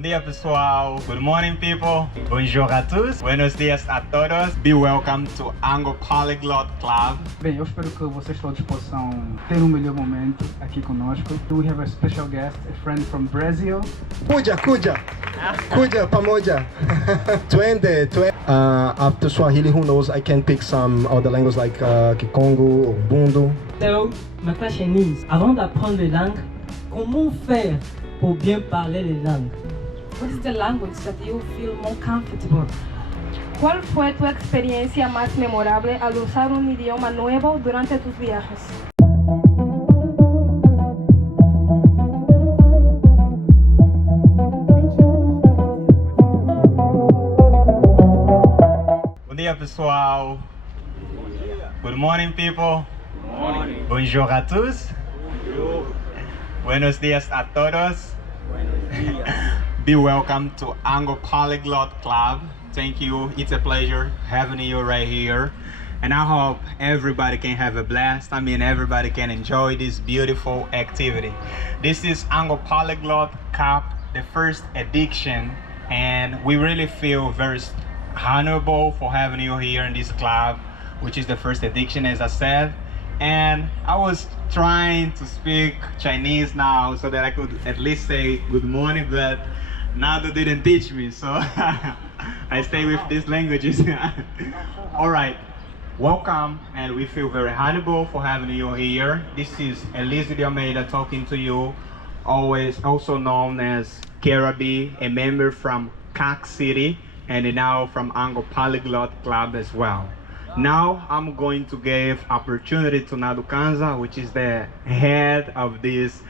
Bom dia pessoal, good morning people, bonjour à tous, buenos dias a todos, be welcome to ANGOPOLYGLOT CLUB. Bem, eu espero que vocês estão à disposição ter um melhor momento aqui conosco. We have a special guest, a friend from Brazil. Kuja pamoja. Twende. After Swahili, who knows, I can pick some other languages like Kikongo or Mundo. So, ma question is, avant d'apprendre les langues, comment faire pour bien parler les langues? What is the language that you feel more comfortable? ¿Cuál fue tu experiencia más memorable al usar un idioma nuevo durante tus viajes? Bom dia pessoal, good morning people, bonjour à tous, buenos dias a todos. Be welcome to ANGOPOLYGLOT CLUB. Thank you. It's a pleasure having you right here. And I hope everybody can have a blast. I mean, everybody can enjoy this beautiful activity. This is ANGOPOLYGLOT CLUB, the first edition. And we really feel very honorable for having you here in this club, which is the first edition, as I said. And I was trying to speak Chinese now so that I could at least say good morning, but Nado didn't teach me, so I stay with these languages. All right, welcome, and we feel very honorable for having you here. This is Elise de Almeida talking to you, always also known as Karabi, a member from CAC City, and now from ANGOPOLYGLOT CLUB as well. Now I'm going to give opportunity to Nado Kanza, which is the head of this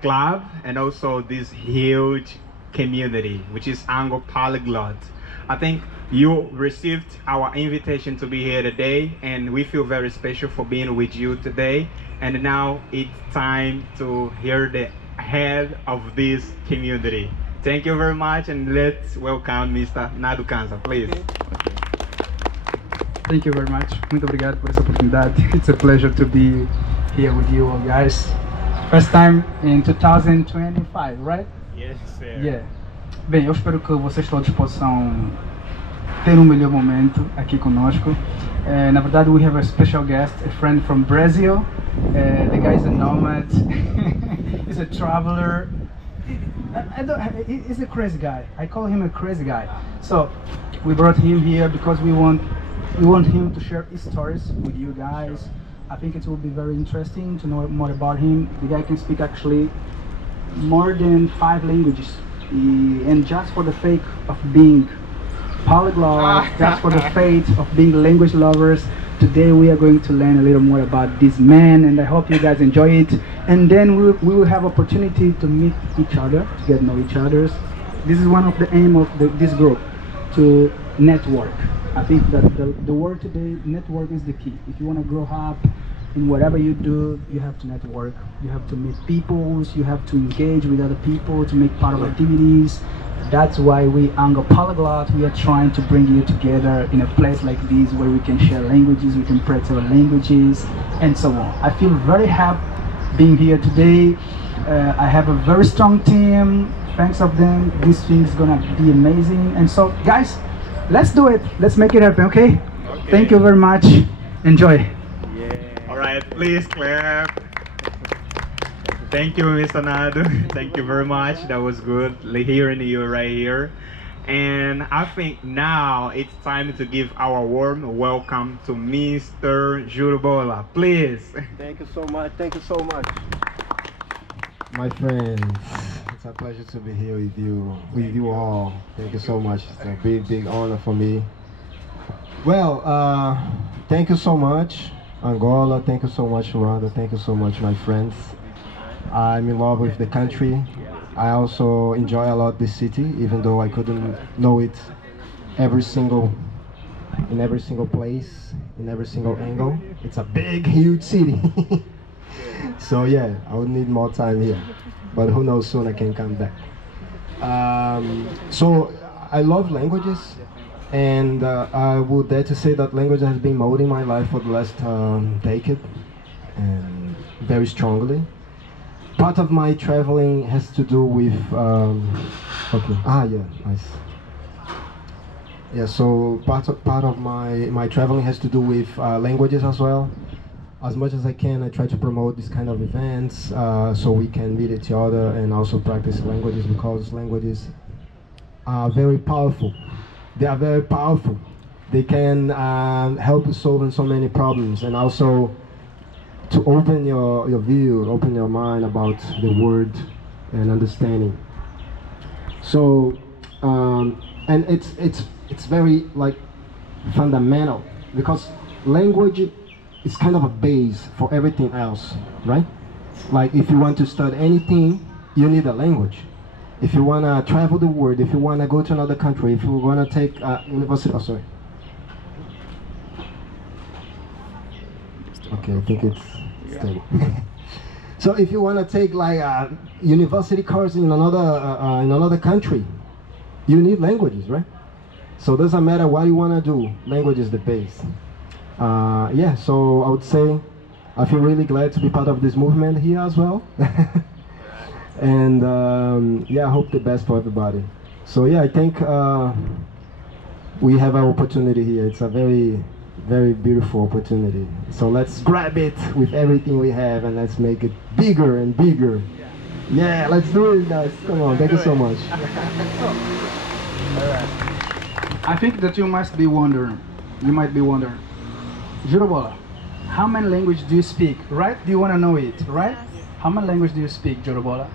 club and also this huge community, which is ANGOPOLYGLOT. I think you received our invitation to be here today, and we feel very special for being with you today. And now it's time to hear the head of this community. Thank you very much, and let's welcome Mr. Nado Kanza, please. Thank you very much. Muito obrigado por essa oportunidade. It's a pleasure to be here with you all guys. First time in 2025, right? Yes, sir. Yeah. Bem, eu espero que vocês estão à disposição ter um melhor momento aqui conosco. Na verdade, we have a special guest, a friend from Brazil. The guy is a nomad. He's a traveler. He's a crazy guy. I call him a crazy guy. So we brought him here because we want him to share his stories with you guys. I think it will be very interesting to know more about him. The guy can speak actually more than 5 languages, and just for the sake of being polyglot, just for the sake of being language lovers, today we are going to learn a little more about this man, and I hope you guys enjoy it. And then we will have opportunity to meet each other, to get to know each other. This is one of the aim of this group, to network. I think that the word today, network, is the key. If you want to grow up in whatever you do, you have to network. You have to meet people, you have to engage with other people, to make part of activities. That's why we ANGOPOLYGLOT, we are trying to bring you together in a place like this where we can share languages, we can practice our languages, and so on. I feel very happy being here today. I have a very strong team. Thanks of them, this thing is gonna be amazing. And so, guys, let's do it. Let's make it happen, okay? Thank you very much. Enjoy. Yeah. All right, please clap. Thank you, Mr. Nado. Thank you very much. That was good hearing you right here. And I think now it's time to give our warm welcome to Mr. Jurobola. Please. Thank you so much. Thank you so much. My friends, it's a pleasure to be here with you all. Thank you so much. It's a big honor for me. Well, thank you so much, Angola. Thank you so much, Rwanda. Thank you so much, my friends. I'm in love with the country. I also enjoy a lot this city, even though I couldn't know it in every single place, in every single angle. It's a big, huge city. So yeah, I would need more time here, but who knows, soon I can come back. So I love languages, and I would dare to say that language has been molding my life for the last decade, and very strongly. Part of my traveling has to do with Okay. Yeah, nice. Yeah, so part of my traveling has to do with languages as well. As much as I can, I try to promote this kind of events so we can meet each other and also practice languages, because languages are very powerful. They are very powerful. They can help you solve so many problems, and also to open your view, open your mind about the word and understanding. So, and it's very like fundamental, because language is kind of a base for everything else, right? Like if you want to study anything, you need a language. If you want to travel the world, if you want to go to another country, if you want to take university, okay, I think it's stable. So if you want to take like a university course in another country, you need languages, right? So it doesn't matter what you want to do, language is the base. Yeah, so I would say I feel really glad to be part of this movement here as well. And yeah, I hope the best for everybody. So yeah, I think we have an opportunity here. It's a very, very beautiful opportunity. So let's grab it with everything we have and let's make it bigger and bigger. Yeah, let's do it, guys. Come on, thank you so much. I think that you might be wondering, Jurobola, how many languages do you speak, right? Do you want to know it, right? How many languages do you speak, Jurobola?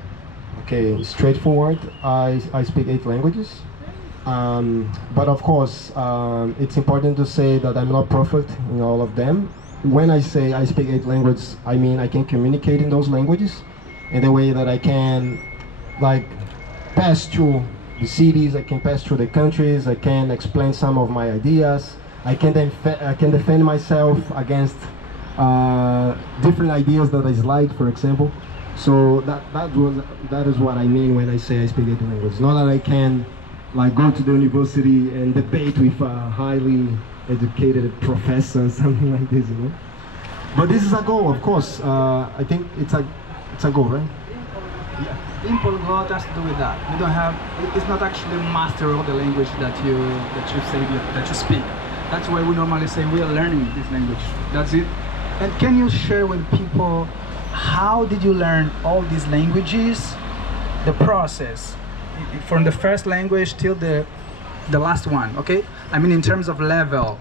Okay, straightforward, I speak 8 languages. But of course, it's important to say that I'm not perfect in all of them. When I say I speak 8 languages, I mean I can communicate in those languages in the way that I can like pass through the cities, I can pass through the countries, I can explain some of my ideas, I can defend myself against different ideas that I dislike, for example. So that is what I mean when I say I speak 8 languages. Not that I can like go to the university and debate with a highly educated professor or something like this, you know. But this is a goal, of course. I think it's a goal, right? Yeah. In Polyglot has to do with that. We don't have. It's not actually master of the language that you speak. That's why we normally say we are learning this language. That's it. And can you share with people how did you learn all these languages? The process from the first language till the last one. Okay. I mean in terms of level.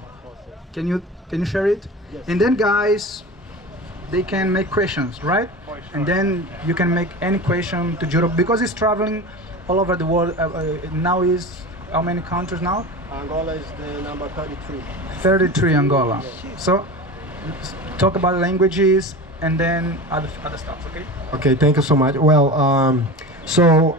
Can you share it? Yes. And then guys, they can make questions, right? And then you can make any question to Europe because he's traveling all over the world. Now is how many countries now? Angola is the number 33. 33 Angola. So talk about languages and then other stuff, okay? Okay, thank you so much. Well, so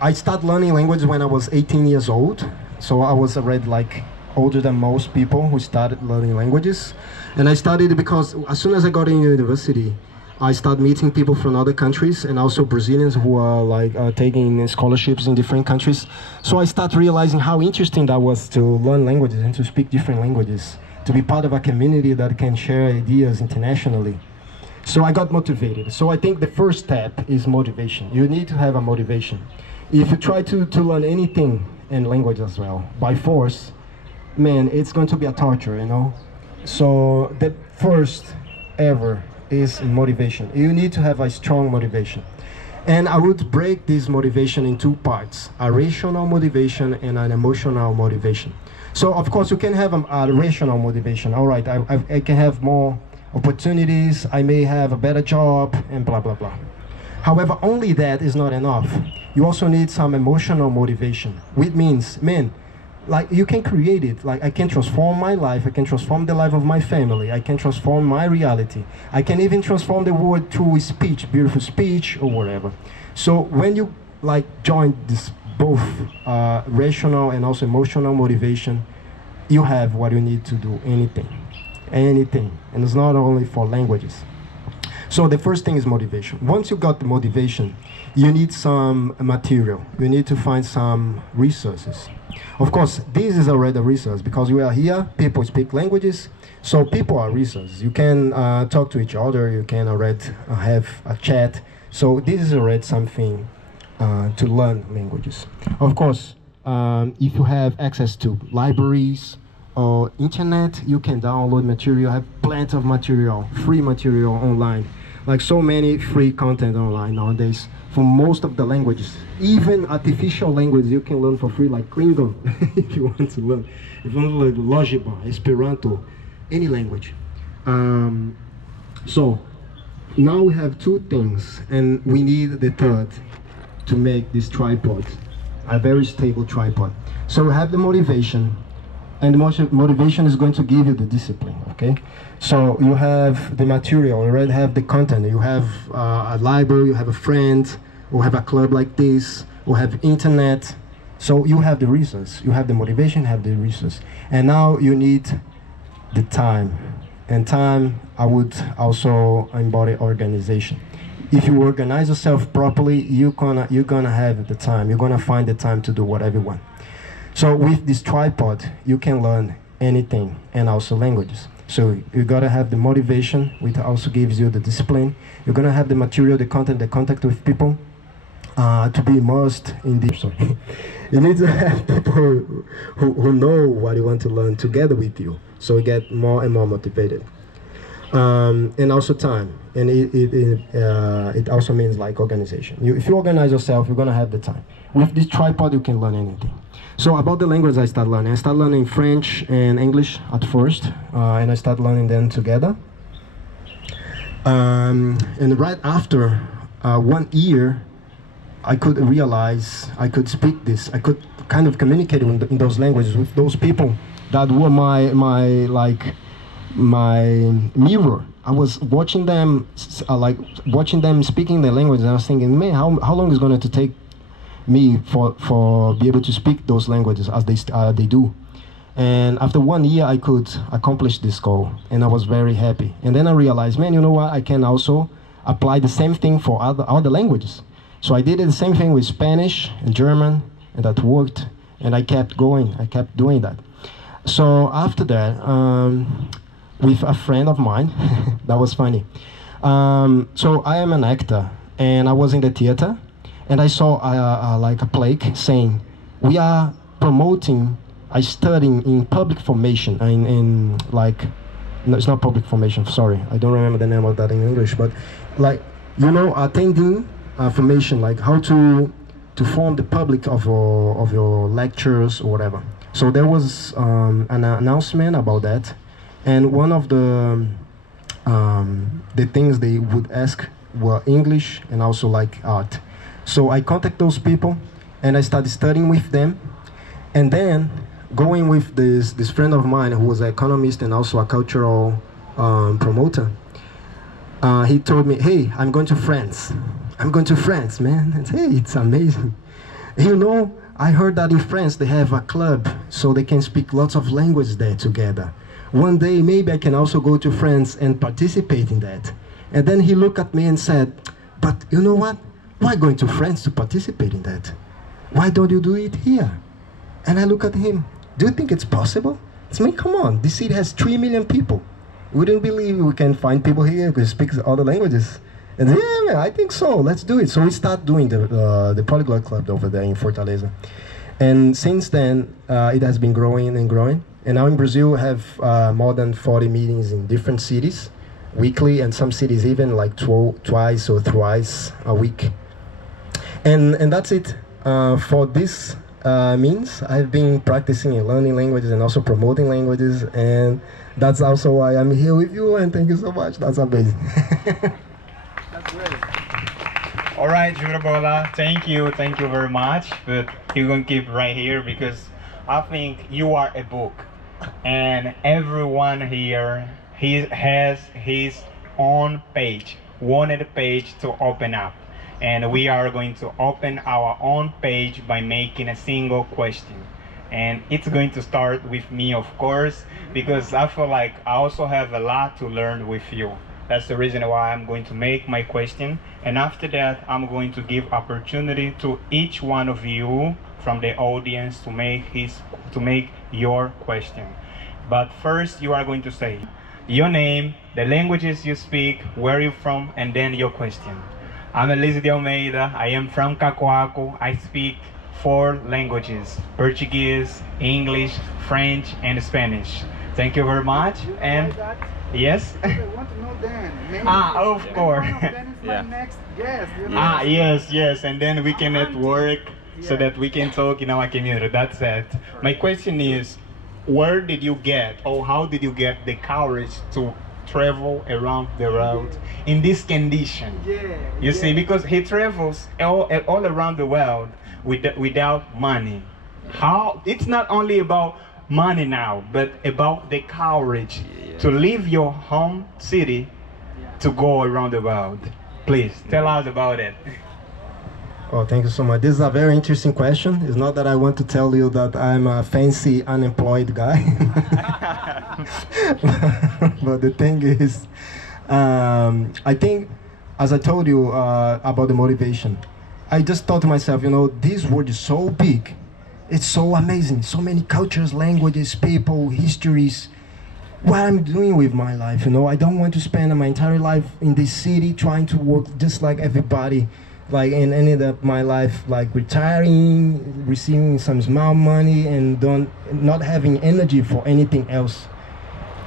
I started learning language when I was 18 years old. So I was already like older than most people who started learning languages. And I studied because as soon as I got in university, I started meeting people from other countries and also Brazilians who are like taking scholarships in different countries. So I started realizing how interesting that was to learn languages and to speak different languages, to be part of a community that can share ideas internationally. So I got motivated. So I think the first step is motivation. You need to have a motivation. If you try to learn anything in language as well, by force, man, it's going to be a torture, you know? So the first ever is motivation. You need to have a strong motivation. And I would break this motivation in 2 parts, a rational motivation and an emotional motivation. So of course you can have a rational motivation. All right, I can have more opportunities, I may have a better job and blah, blah, blah. However, only that is not enough. You also need some emotional motivation, which means, man, like you can create it. Like I can transform my life, I can transform the life of my family, I can transform my reality. I can even transform the world through speech, beautiful speech or whatever. So when you like join this both rational and also emotional motivation, you have what you need to do anything. And it's not only for languages. So the first thing is motivation. Once you got the motivation, you need some material. You need to find some resources. Of course, this is already a resource because we are here, people speak languages, so people are resources. You can talk to each other, you can already have a chat. So this is already something to learn languages. Of course, if you have access to libraries or internet, you can download material, have plenty of material, free material online. Like so many free content online nowadays for most of the languages. Even artificial language you can learn for free, like Klingon, if you want to learn. If you want to learn Logiba, Esperanto, any language. So now we have two things, and we need the third to make this tripod a very stable tripod. So we have the motivation, and the motivation is going to give you the discipline, okay? So you have the material, you already have the content, you have a library, you have a friend, or have a club like this, or have internet. So you have the resource, you have the motivation, you have the resource. And now you need the time. And time, I would also embody organization. If you organize yourself properly, you're gonna have the time, you're gonna find the time to do whatever you want. So with this tripod, you can learn anything, and also languages. So you gotta have the motivation, which also gives you the discipline. You're gonna have the material, the content, the contact with people, to be immersed in the. Sorry, you need to have people who know what you want to learn together with you. So you get more and more motivated. And also time, and it also means like organization. If you organize yourself, you're gonna have the time. With this tripod, you can learn anything. So about the language I started learning French and English at first, and I started learning them together. And right after 1 year, I could realize I could speak this. I could kind of communicate in those languages with those people that were my mirror. I was watching them, speaking their language, and I was thinking, man, how long is going to take me for be able to speak those languages as they do? And after 1 year, I could accomplish this goal, and I was very happy. And then I realized, man, you know what? I can also apply the same thing for other languages. So I did the same thing with Spanish and German, and that worked. And I kept going. I kept doing that. So after that, with a friend of mine, that was funny. So I am an actor, and I was in the theater, and I saw like a plaque saying, we are promoting a study in public formation, no, it's not public formation, sorry, I don't remember the name of that in English, but like, you know, attending formation, like how to form the public of your lectures or whatever. So there was an announcement about that, and one of the things they would ask were English and also like art. So I contacted those people, and I started studying with them, and then going with this friend of mine who was an economist and also a cultural promoter. He told me, hey, I'm going to France. I'm going to France, man. And hey, it's amazing. You know, I heard that in France they have a club, so they can speak lots of languages there together. One day, maybe I can also go to France and participate in that. And then he looked at me and said, but you know what? Why going to France to participate in that? Why don't you do it here? And I look at him, do you think it's possible? I mean, come on, this city has 3 million people. Wouldn't believe we can find people here who speak other languages. And yeah, man, I think so, let's do it. So we start doing the Polyglot Club over there in Fortaleza. And since then, it has been growing and growing. And now in Brazil, we have more than 40 meetings in different cities, weekly, and some cities even like twice or thrice a week. And that's it. For this means, I've been practicing and learning languages and also promoting languages, and that's also why I'm here with you, and thank you so much. That's amazing. That's great. All right, Jurobola, thank you very much, but you're gonna keep right here because I think you are a book, and everyone here has his own page, wanted page to open up. And we are going to open our own page by making a single question. And it's going to start with me, of course, because I feel like I also have a lot to learn with you. That's the reason why I'm going to make my question. And after that, I'm going to give opportunity to each one of you from the audience to make your question. But first, you are going to say your name, the languages you speak, where you're from, and then your question. I'm Elise de Almeida. I am from Cacoaco. I speak 4 languages: Portuguese, English, French, and Spanish. Thank you very much. And yes? I want to know Dan. Maybe Of course. one of them is my next guest. You know? Yes. And then we can network so that we can talk in our community. That's it. My question is, where did you get, or how did you get the courage to travel around the world in this condition? You see, because he travels all around the world without money. How? It's not only about money now, but about the courage to leave your home city to go around the world. Please tell us about it. Oh, thank you so much. This is a very interesting question. It's not that I want to tell you that I'm a fancy unemployed guy. But the thing is, I think, as I told you about the motivation, I just thought to myself, you know, this world is so big. It's so amazing. So many cultures, languages, people, histories. What I'm doing with my life, you know, I don't want to spend my entire life in this city trying to work just like everybody. Like, and ended up my life like retiring, receiving some small money, and not having energy for anything else.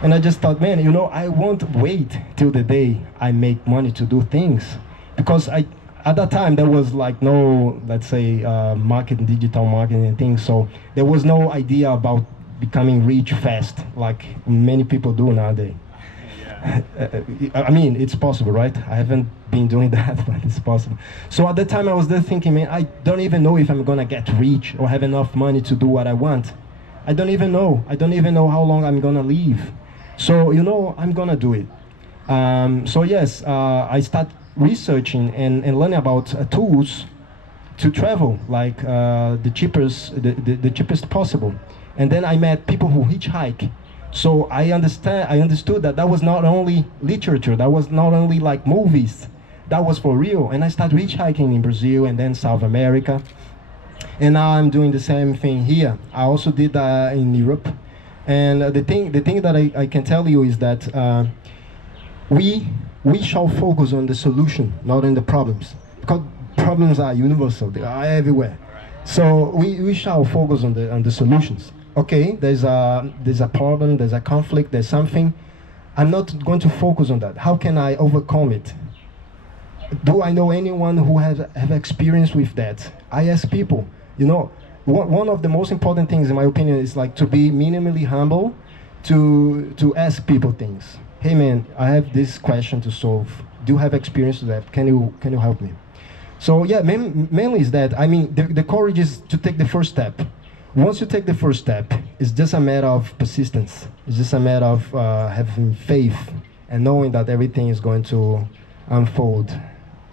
And I just thought, man, you know, I won't wait till the day I make money to do things, because at that time there was like no, let's say, digital marketing and things. So there was no idea about becoming rich fast like many people do nowadays. I mean, it's possible, right? I haven't been doing that, but it's possible. So at that time I was there thinking, man, I don't even know if I'm gonna get rich or have enough money to do what I want. I don't even know how long I'm gonna live. So, you know, I'm gonna do it. So yes, I start researching and learning about tools to travel, like the cheapest possible. And then I met people who hitchhike. So I understood that was not only literature, that was not only like movies, that was for real. And I started hitchhiking in Brazil and then South America. And now I'm doing the same thing here. I also did that in Europe. And the thing that I can tell you is that we shall focus on the solution, not on the problems. Because problems are universal, they are everywhere. So we shall focus on the solutions. Okay, there's a problem, there's a conflict, there's something. I'm not going to focus on that. How can I overcome it? Do I know anyone who have experience with that? I ask people. You know, one of the most important things, in my opinion, is like to be minimally humble, to ask people things. Hey man, I have this question to solve. Do you have experience with that? Can you help me? So yeah, mainly is that. I mean, the courage is to take the first step. Once you take the first step, it's just a matter of persistence. It's just a matter of having faith and knowing that everything is going to unfold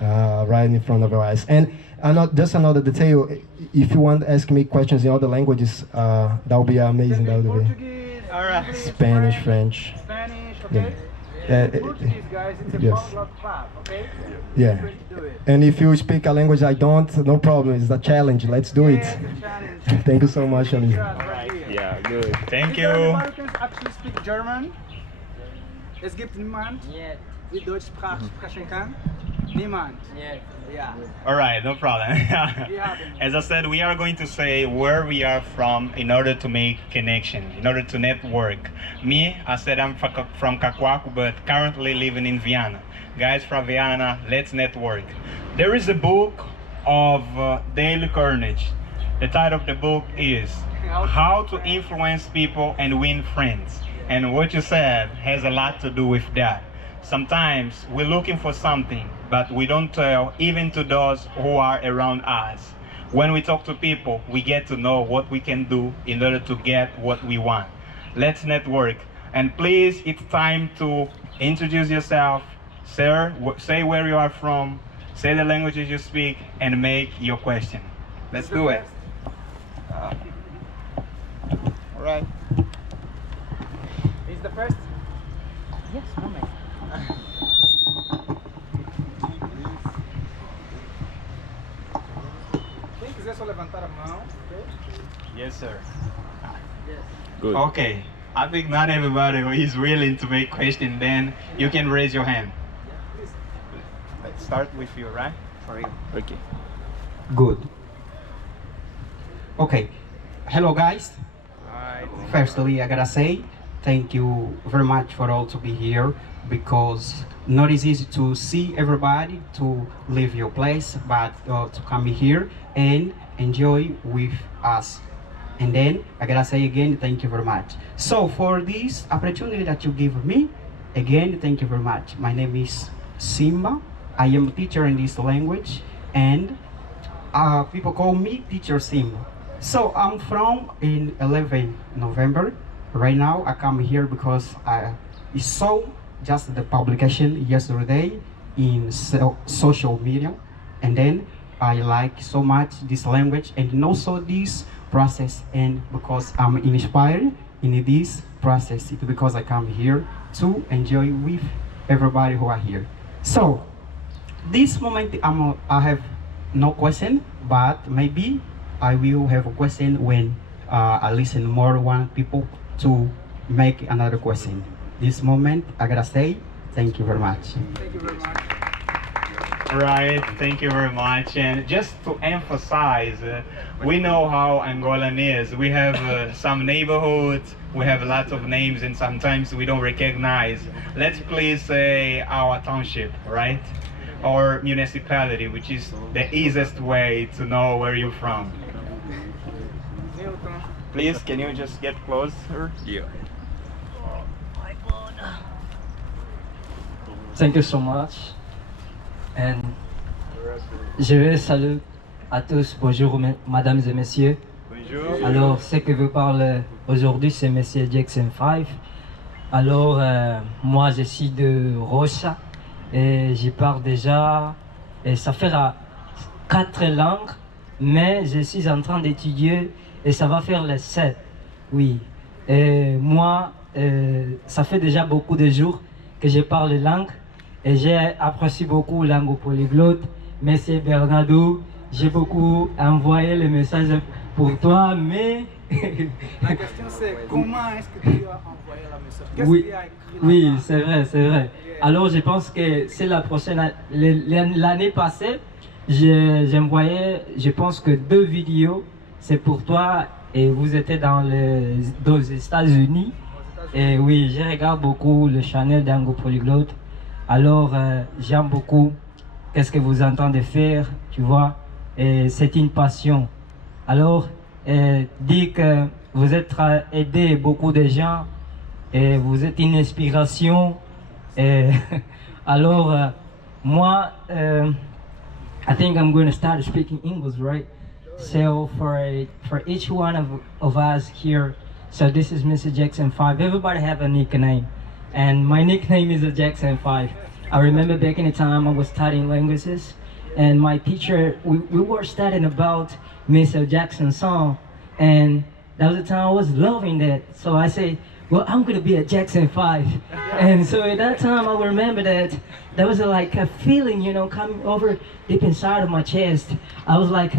right in front of your eyes. And just another detail, if you want to ask me questions in other languages, that would be amazing. That would be Portuguese, English, Spanish, French. Spanish, okay? Portuguese, guys, it's a yes. Polyglot Club, okay? Yeah. Free to do it. And if you speak a language I don't, no problem. It's a challenge. Let's do it. Yeah, it's a challenge. Thank you so much, Ali. Right here. Yeah, good. Thank Is you. there anybody who can actually speak German? Es gibt niemand, die Deutsch sprechen kann? Niemand. Yeah. All right, no problem. As I said, we are going to say where we are from in order to make connection, in order to network. Me, I said I'm from Cacoaco, but currently living in Vienna. Guys from Vienna, let's network. There is a book of Dale Carnegie. The title of the book is How to Influence People and Win Friends. And what you said has a lot to do with that. Sometimes we're looking for something, but we don't tell even to those who are around us. When we talk to people, we get to know what we can do in order to get what we want. Let's network. And please, it's time to introduce yourself, say where you are from, say the languages you speak, and make your question. Let's do it. All right. Is the first? Yes, moment. Quem quiser só levantar a mão, ok? Yes, sir. Good. Okay. I think not everybody is willing to make question. Then you can raise your hand. Let's start with you, right? For you. Okay. Good. Okay. Hello, guys. Hi. Firstly, I gotta say thank you very much for all to be here, because not as easy to see everybody to leave your place, but to come here and enjoy with us. And then I gotta say again, thank you very much. So for this opportunity that you give me, again, thank you very much. My name is Simba. I am a teacher in this language, and people call me Teacher Simba. So I'm from in 11 November. Right now I come here because I saw just the publication yesterday in social media, and then I like so much this language and also this process, and because I'm inspired in this process, it's because I come here to enjoy with everybody who are here. So this moment I have no question, but maybe I will have a question when I listen more one people to make another question. This moment I gotta say thank you very much. Thank you very much. Right, thank you very much. And just to emphasize, we know how Angolan is. We have some neighborhoods, we have lots of names, and sometimes we don't recognize. Let's please say our township, right? Or municipality, which is the easiest way to know where you're from. Please, can you just get closer? Yeah. Thank you so much. And je vais saluer à tous. Bonjour, mesdames et messieurs. Bonjour. Alors, ce que vous parle aujourd'hui, c'est Monsieur Jackson 5. Alors, moi, je suis de Rocha et je parle déjà, et ça fait 4 langues, mais je suis en train d'étudier et ça va faire les 7. Oui. Et moi, ça fait déjà beaucoup de jours que je parle les langues. Et j'ai apprécié beaucoup l'ANGOPOLYGLOT. Monsieur Bernardo, j'ai beaucoup envoyé le message pour toi, mais... La question c'est comment est-ce que tu as envoyé la message? Qu'est-ce Oui, que tu as écrit oui, là-bas? c'est vrai, c'est vrai. Alors je pense que c'est la prochaine... L'année passée, j'ai envoyé, je pense que 2 vidéos. C'est pour toi et vous étiez dans les États-Unis. Et oui, je regarde beaucoup le channel d'ANGOPOLYGLOT. Alors, j'aime beaucoup qu'est-ce que vous entendez faire, tu vois, et c'est une passion. Alors, dis que vous êtes aidé beaucoup de gens et vous êtes une inspiration. Et alors, moi, I think I'm going to start speaking English, right? So for each one of us here, so this is Mr. Jackson 5. Everybody have a nickname. And my nickname is Jackson 5. I remember back in the time I was studying languages, and my teacher, we were studying about Mr. Jackson's song, and that was the time I was loving that. So I say, well, I'm gonna be a Jackson 5. And so at that time I remember that there was like a feeling, you know, coming over deep inside of my chest. I was like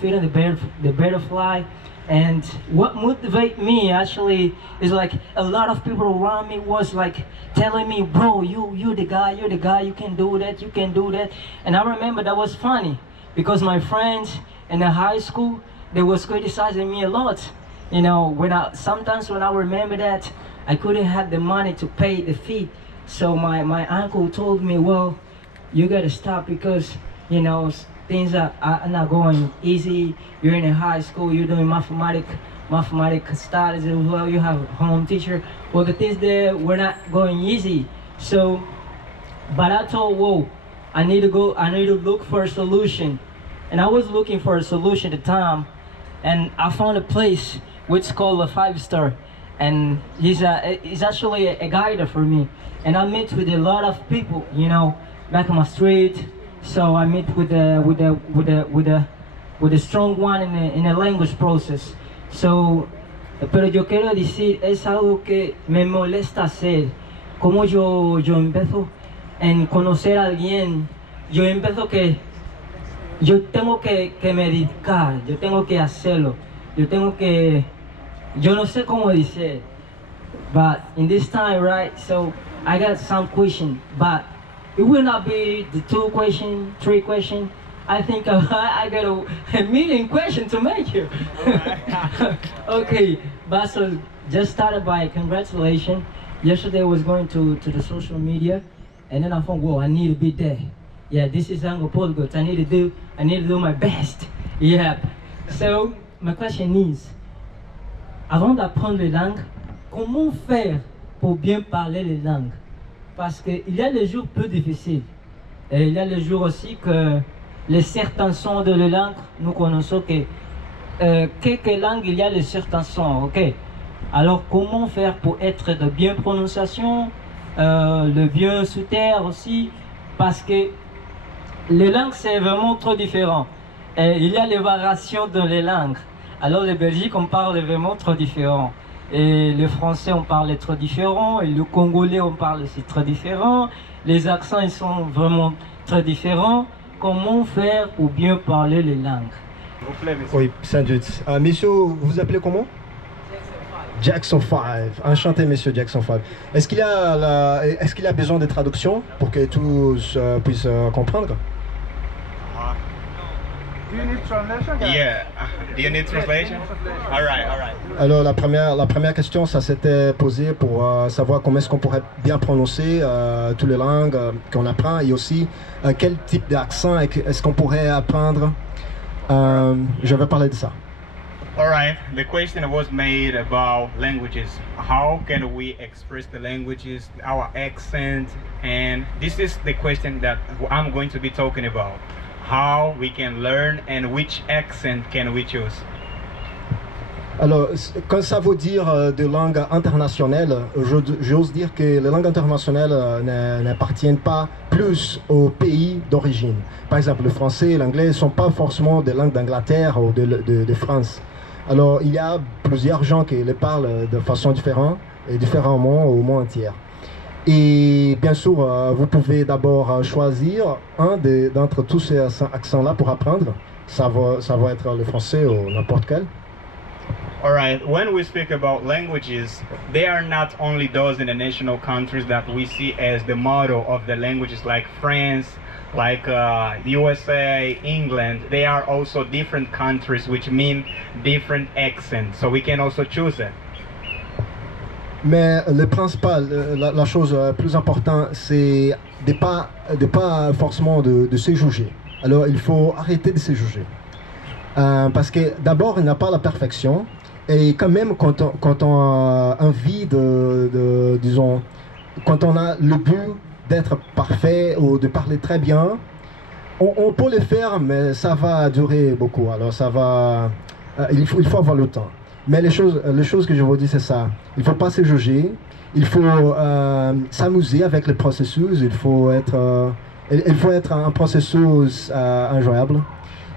feeling the butterfly. And what motivated me actually is like a lot of people around me was like telling me, bro, you're the guy, you can do that, you can do that. And I remember that was funny because my friends in the high school, they was criticizing me a lot. You know, sometimes when I remember that, I couldn't have the money to pay the fee. So my uncle told me, well, you gotta stop because, you know, things are not going easy. You're in a high school, you're doing mathematics studies as well, you have a home teacher. Well, the things there were not going easy. So, but I thought, whoa, I need to look for a solution. And I was looking for a solution at the time, and I found a place which is called a 5-star. And he's actually a guide for me. And I met with a lot of people, you know, back on my street. So I met with a strong one in a language process. So, pero yo quiero decir, es algo que me molesta hacer. Como yo empiezo en conocer a alguien, yo empiezo que yo tengo que me dedicar, yo tengo que hacerlo, yo no sé cómo decir. But in this time, right? So I got some question, but it will not be the 2 question, 3 question. I think I got a million questions to make you. Okay, but so just started by congratulations. Yesterday I was going to the social media, and then I thought, whoa, I need to be there. Yeah, this is ANGOPOLYGLOT. I need to do my best. Yeah. So my question is, avant d'apprendre les langues, comment faire pour bien parler les langues? Parce qu'il y a des jours peu difficiles. Et il y a des jours aussi que les certains sons de la langue, nous connaissons que quelques langues, il y a les certains sons, ok? Alors comment faire pour être de bien prononciation, de bien sous terre aussi? Parce que les langues, c'est vraiment trop différent. Et il y a les variations dans les langues. Alors le Belgique, on parle vraiment trop différent. Et le français, on parle trop différent. Et le congolais, on parle aussi trop différent. Les accents, ils sont vraiment très différents. Comment faire pour bien parler les langues? Oui, Saint-Just. Monsieur, vous vous appelez comment? Jackson 5. Enchanté, monsieur Jackson 5. Est-ce qu'il y a besoin de traduction pour que tous puissent comprendre? Do you need translation, guys? Yeah. Do you need translation? All right. Alors la première question, ça s'était posé pour savoir comment est-ce qu'on pourrait bien prononcer toutes les langues qu'on apprend et aussi quel type d'accent est-ce qu'on pourrait apprendre. Je vais parler de ça. All right. The question was made about languages. How can we express the languages, our accent, and this is the question that I'm going to be talking about. How we can learn and which accent can we choose? Alors, quand ça veut dire de langue internationale, j'ose dire que les langues internationales n'appartiennent pas plus au pays d'origine. Par exemple, le français et l'anglais ne sont pas forcément des langues d'Angleterre ou de France. Alors, il y a plusieurs gens qui les parlent de façon différente et différemment au monde entier. Et bien sûr, vous pouvez d'abord choisir un d'entre tous ces accents-là pour apprendre. Ça va être le français ou n'importe quel. All right, when we speak about languages, they are not only those in the national countries that we see as the model of the languages like France, like USA, England. They are also different countries which mean different accents, so we can also choose it. Mais le principal, la chose plus importante, c'est de pas forcément de se juger. Alors il faut arrêter de se juger. Parce que d'abord, il n'y a pas la perfection. Et quand même, quand on a envie disons, quand on a le but d'être parfait ou de parler très bien, on peut le faire, mais ça va durer beaucoup. Alors il faut avoir le temps. Mais les choses que je vous dis, c'est ça. Il ne faut pas se juger. Il faut s'amuser avec le processus. Il faut être un processus enjoyable.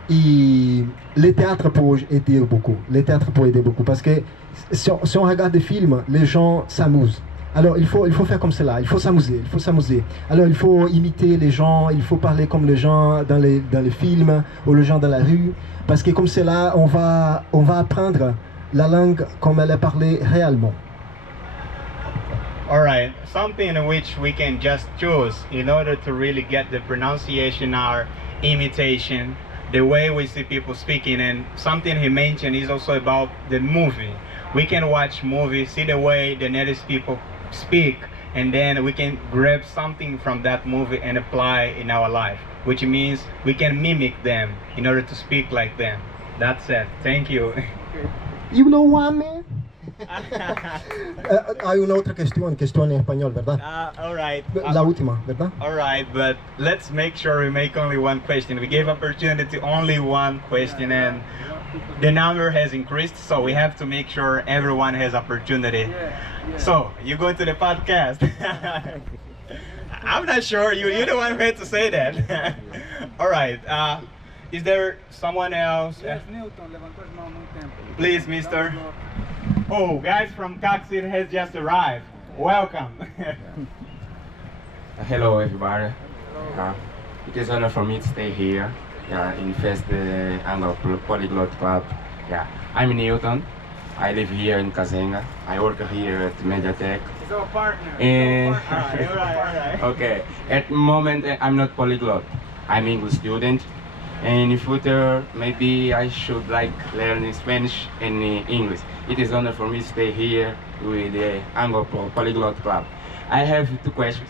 Et le théâtre peut aider beaucoup. Parce que si on regarde des films, les gens s'amusent. Alors il faut faire comme cela. Il faut s'amuser. Alors il faut imiter les gens. Il faut parler comme les gens dans les films ou les gens dans la rue. Parce que comme cela, on va apprendre la langue comme elle est parlée réellement. All right, something in which we can just choose in order to really get the pronunciation or imitation, the way we see people speaking, and something he mentioned is also about the movie. We can watch movies, see the way the native people speak, and then we can grab something from that movie and apply in our life, which means we can mimic them in order to speak like them. That's it. Thank you. You know what, man? Hay una otra cuestión en español, ¿verdad? All right. La última, ¿verdad? All right, but let's make sure we make only one question. We gave opportunity to only one question, and the number has increased, so we have to make sure everyone has opportunity. So, you go to the podcast. I'm not sure. You're the one who had to say that. All right. Is there someone else? Please, mister. Oh, guys from Taxi has just arrived. Welcome. Hello, everybody. It is an honor for me to stay here in first the ANGOPOLYGLOT CLUB. I'm Newton. I live here in Kazenga. I work here at Mediatek. He's our partner. And Alright. okay, at the moment I'm not polyglot. I'm English student. And in future, maybe I should like learn Spanish and English. It is honor for me to stay here with the ANGOPOLYGLOT CLUB. I have 2 questions.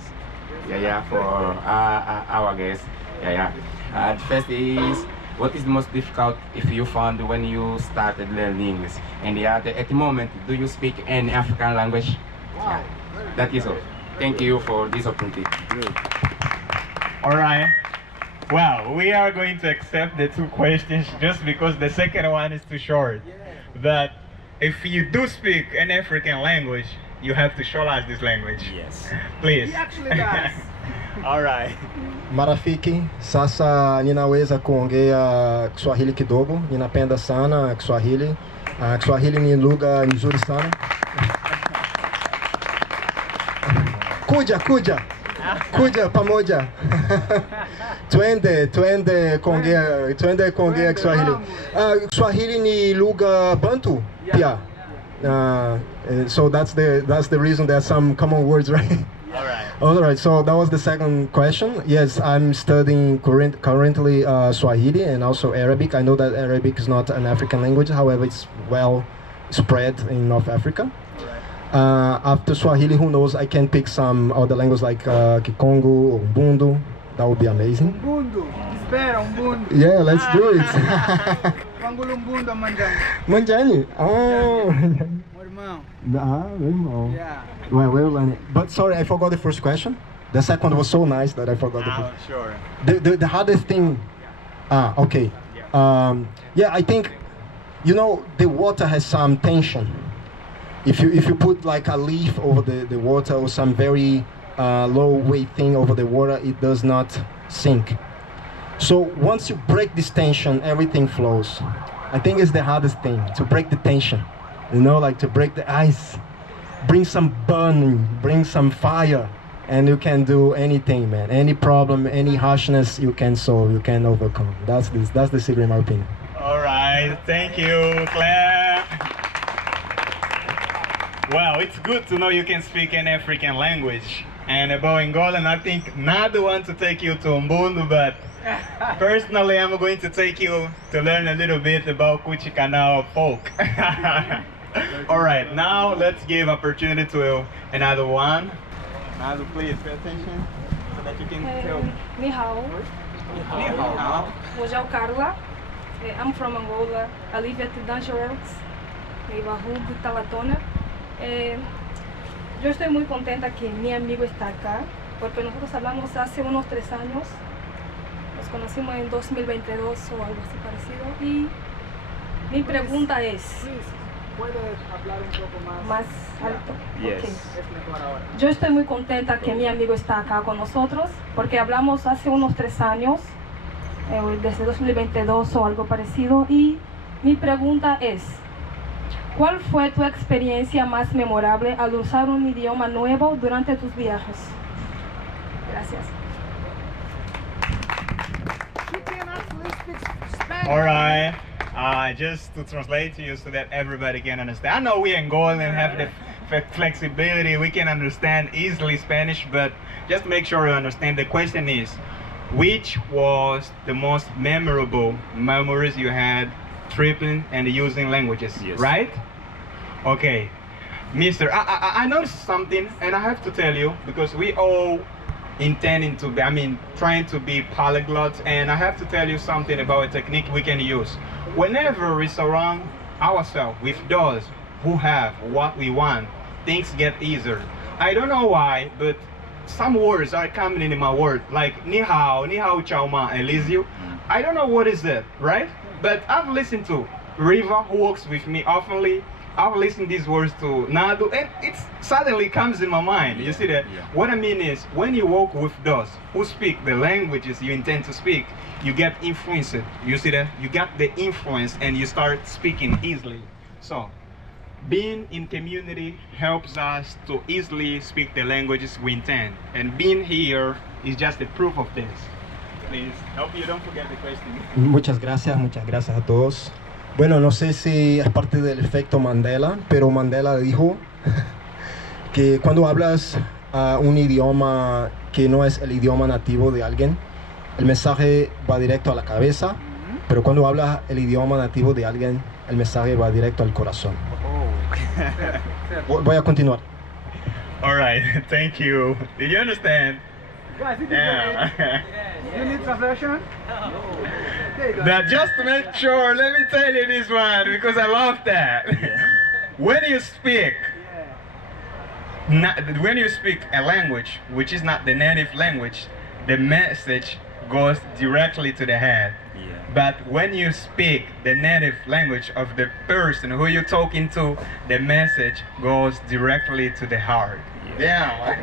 For our guests. The first is, what is the most difficult if you found when you started learning English? And the other, at the moment, do you speak any African language? Wow. That is all. Thank you for this opportunity. Alright. Well, we are going to accept the 2 questions just because the second one is too short. But if you do speak an African language, you have to show us this language. Yes. Please. He actually does. Alright. Marafiki, sasa ninaweza kuongea Kiswahili kidogo, ninapenda sana Kiswahili. Kiswahili ni lugha nzuri sana. Kuja pamoja. Twende kuongea Kiswahili. Kiswahili ni lugha Bantu pia. So that's the reason there's some common words, right? Alright, so that was the second question. Yes, I'm studying currently Swahili and also Arabic. I know that Arabic is not an African language, however, it's well spread in North Africa. After Swahili, who knows, I can pick some other languages like Kikongo or Mundo. That would be amazing. Mundo. It's better, Mundo. Yeah, let's do it. Mundo Manjani. Manjani? Oh. Meu irmão. Yeah. Well, we'll learn it. But sorry, I forgot the first question. The second was so nice that I forgot the first. Sure. The hardest thing. Okay. Yeah, I think, you know, the water has some tension. If you put like a leaf over the water or some very low weight thing over the water, it does not sink. So once you break this tension, everything flows. I think it's the hardest thing, to break the tension. You know, like to break the ice, bring some burning, bring some fire, and you can do anything, man. Any problem, any harshness, you can solve, you can overcome. That's the secret, in my opinion. Alright, thank you, Claire. Well, it's good to know you can speak an African language. And about Angolan, I think Nado wants to take you to Mbundu, but personally, I'm going to take you to learn a little bit about Kuchikanao folk. Alright, now let's give opportunity to another one. Nado, please pay attention so that you can tell. Ni hao. Ni hao. Hoje é Carla. I'm from Angola. I live at Dangerous, neighborhood de Talatona. Yo estoy muy contenta que mi amigo está acá, porque nosotros hablamos hace unos 3 años. Nos conocimos en 2022 o algo así parecido. Y mi pregunta es... ¿Puedes hablar un poco más alto? Yes. Okay. Yo estoy muy contenta que mi amigo está acá con nosotros, porque hablamos hace unos 3 años, desde 2022 o algo parecido. Y mi pregunta es... ¿Cuál fue tu experiencia más memorable al usar un idioma nuevo durante tus viajes? Gracias. Alright, just to translate to you so that everybody can understand. I know we Angolan and have the flexibility, we can understand easily Spanish, but just make sure you understand. The question is, which was the most memorable memories you had tripping and using languages, yes. Right? Okay, Mister, I noticed something, and I have to tell you, because we all intending to be, trying to be polyglots, and I have to tell you something about a technique we can use. Whenever we surround ourselves with those who have what we want, things get easier. I don't know why, but some words are coming in my word, like ni hao chao ma, Elisio. I don't know what is that, right? But I've listened to Riva, who works with me oftenly. I've listened these words to Nado, and it suddenly comes in my mind. You see that? Yeah. What I mean is, when you work with those who speak the languages you intend to speak, you get influenced. You see that? You get the influence and you start speaking easily. So, being in community helps us to easily speak the languages we intend. And being here is just the proof of this. Please, hope you don't forget the question. Muchas gracias a todos. Bueno, no sé si es parte del efecto Mandela, pero Mandela dijo que cuando hablas un idioma que no es el idioma nativo de alguien, el mensaje va directo a la cabeza, pero cuando hablas el idioma nativo de alguien, el mensaje va directo al corazón. Voy a continuar. All right, thank you. Did you understand? Yeah. You need translation? That just to make sure, let me tell you this one because I love that. When you speak, when you speak a language which is not the native language, the message goes directly to the head. But when you speak the native language of the person who you're talking to, the message goes directly to the heart. Yeah.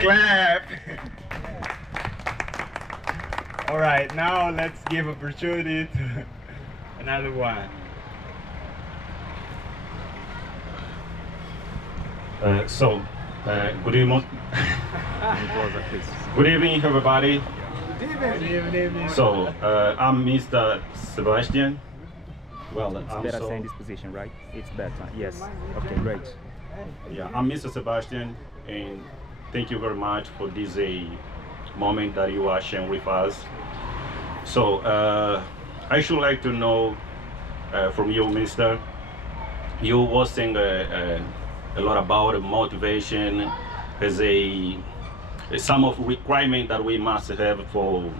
Clap. All right, now let's give opportunity to another one. Good evening. Good evening, everybody. Good evening. So, I'm Mr. Sebastian. Well, It's I'm better so, saying this position, right? It's better. Yes. Okay, great. yeah, I'm Mr. Sebastian, and thank you very much for this moment that you are sharing with us. So, I should like to know from you, Mister. You was saying a lot about motivation as some of requirement that we must have for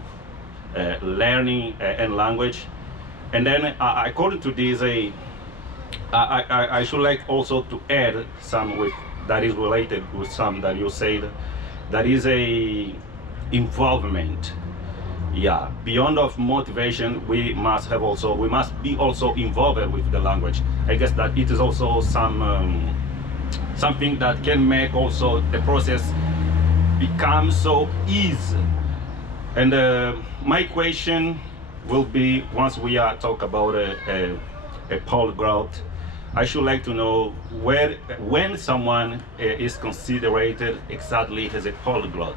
learning and language. And then according to this, I should like also to add some with that is related with some that you said, that is a involvement. Yeah, beyond of motivation, we must be also involved with the language. I guess that it is also something that can make also the process become so easy. And my question will be, once we are talk about a polyglot, I should like to know when someone is considered exactly as a polyglot.